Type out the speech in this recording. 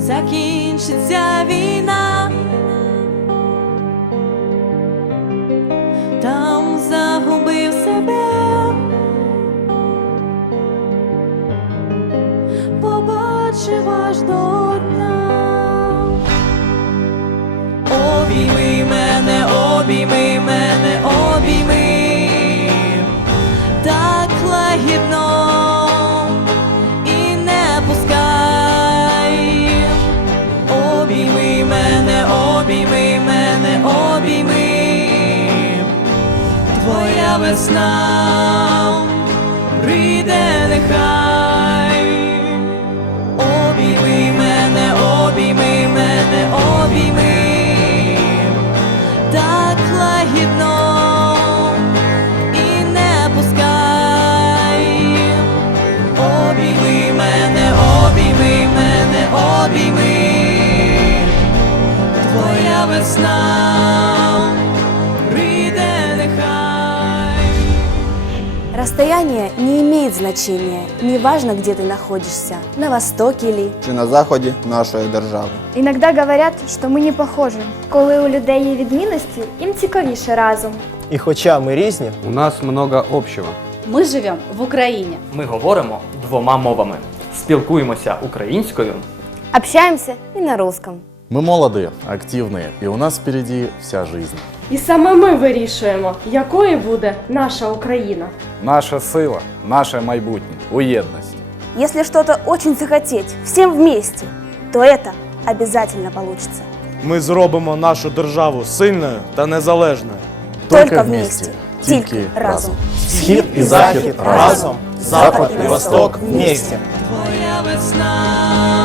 закінчиться війна. Весна прийде нехай. Обійми мене, обійми мене, обійми так лагідно і не пускай. Обійми мене, обійми мене, обійми твоя весна Расстояние не имеет значения. Неважно, где ты находишься, на востоке ли, чи на заході нашої держави. Іногда говорять, що ми не похожі. Коли у людей є відмінності, їм цікавіше разом. І хоча ми різні, У нас много общего. Мы живем в Украине. Ми говоримо двома мовами, спілкуємося українською общаемся и на русском. Мы молодые, активные, и у нас впереди вся жизнь. І саме ми вирішуємо, якою буде наша Україна. Наша сила, наше майбутнє у єдності. Если что-то очень захотеть всем вместе, то это обязательно получится. ми зробимо нашу державу сильною та незалежною. Только вместе, тільки разом. Схід і захід разом, запад і восток вместе. Твоя весна прийде нехай.